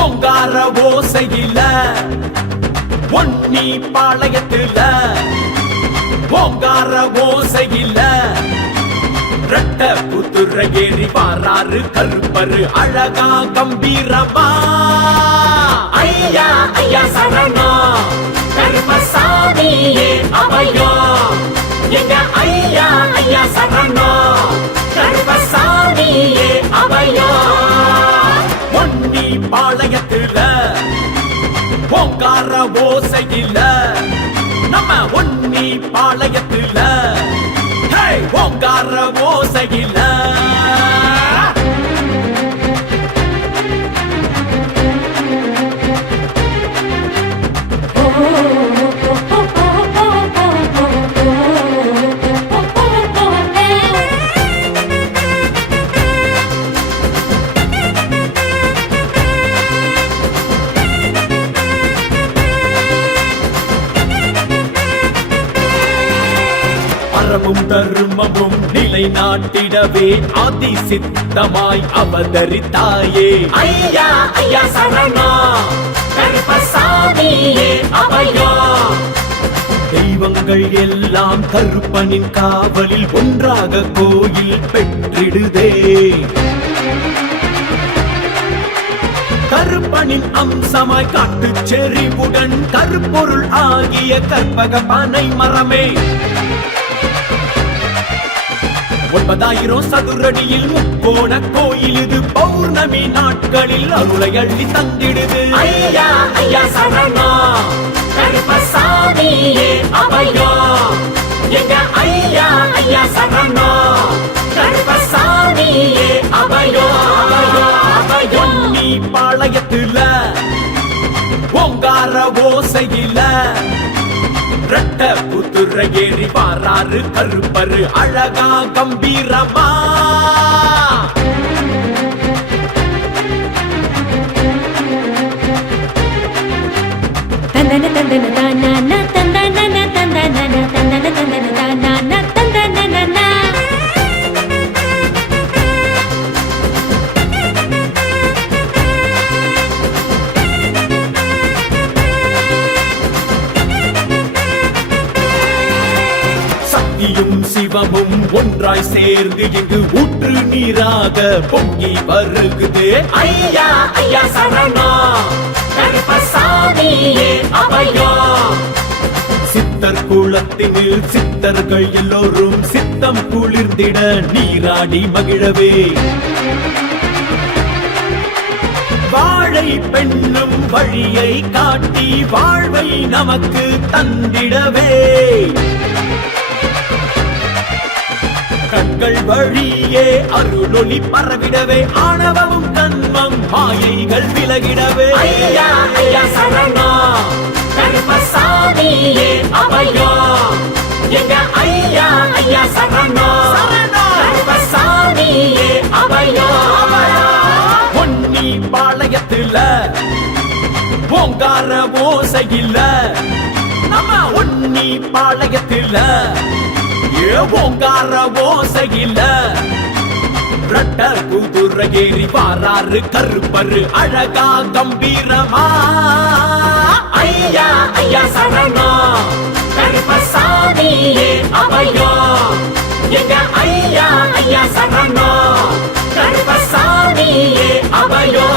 ஓங்கார ஓசையில ஒன்னி பாளையத்துல ஓங்கார ஓசையில ரெட்ட புத்துற ஏறி வாராரு கருப்பரு அழகா கம்பீரமா ஐயா ஐயா சரணம் கருப்பசாமியே அபயம் எங்க ஐயா ஐயா சரணம் கருப்பசாமியே அபயம் ஒன்னி பாளையத்துல ஓங்கார ஓசையில நம்ம ஒன்னி பாளையத்துல ஓங்கார ஓசையில அறமும் தர்மமும் நிலை நாட்டிடவே ஆதி சித்தமாய் அவதரித்தாயே ஐயா ஐயா சரணம் கருப்பசாமியே அபயம் தெய்வங்கள் எல்லாம் கருப்பனின் காவலில் ஒன்றாக கோயில் பெற்றிடுதே கருப்பனின் அம்சமாய் காட்டு செறிவுடன் கருப்பொருள் ஆகிய கற்பக பனை மரமே 9,000 சதுரடியில் முக்கோண கோயில் இது பௌர்ணமி நாட்களில் அருளை அள்ளி தந்திடுது ஐயா ஐயா சரணம் கருப்பசாமியே அபயம் எங்க ஐயா ஐயா சரணம் கருப்பசாமியே அபயம் நீ பாளையத்துல ஓங்கார ஓசையில ரெட்ட புத்துற ஏறி வாராரு கருப்பரு அழகா கம்பீரமா தந்தன தந்தன தானா தந்தன தந்தன தந்தன தந்தன தானா தந்தன சிவமும் ஒன்றாய் சேர்ந்து இங்கு ஊற்று நீராக பொங்கி வருகுது ஐயா ஐயா சரணம் கருப்பசாமியே அபயம் சித்தர் குலத்தினில் சித்தர்கள் எல்லோரும் சித்தம் குளிர்ந்திட நீராடி மகிழவே வாழை பெண்ணும் வழியை காட்டி வாழ்வை நமக்கு தந்திடவே கண்கள் வழியே அருளொளி பரவிடவே ஆணவமும் கண்மம் மாயைகள் விலகிடவே ஐயா ஐயா சரணம் கருப்பசாமியே அபயம் எங்க ஐயா ஐயா சரணம் கருப்பசாமியே அபயம் ஒன்னி பாளையத்துல ஓங்கார ஓசையில நம்ம ஒன்னி பாளையத்துல ஓங்கார ஓசையில ரெட்ட புதுர ஏறி வாராரு கருப்பரு அழகா கம்பீரமா ஐயா ஐயா சரணம் கருப்பசாமியே அபயம் எங்க ஐயா ஐயா சரணம் கருப்பசாமியே அபயம்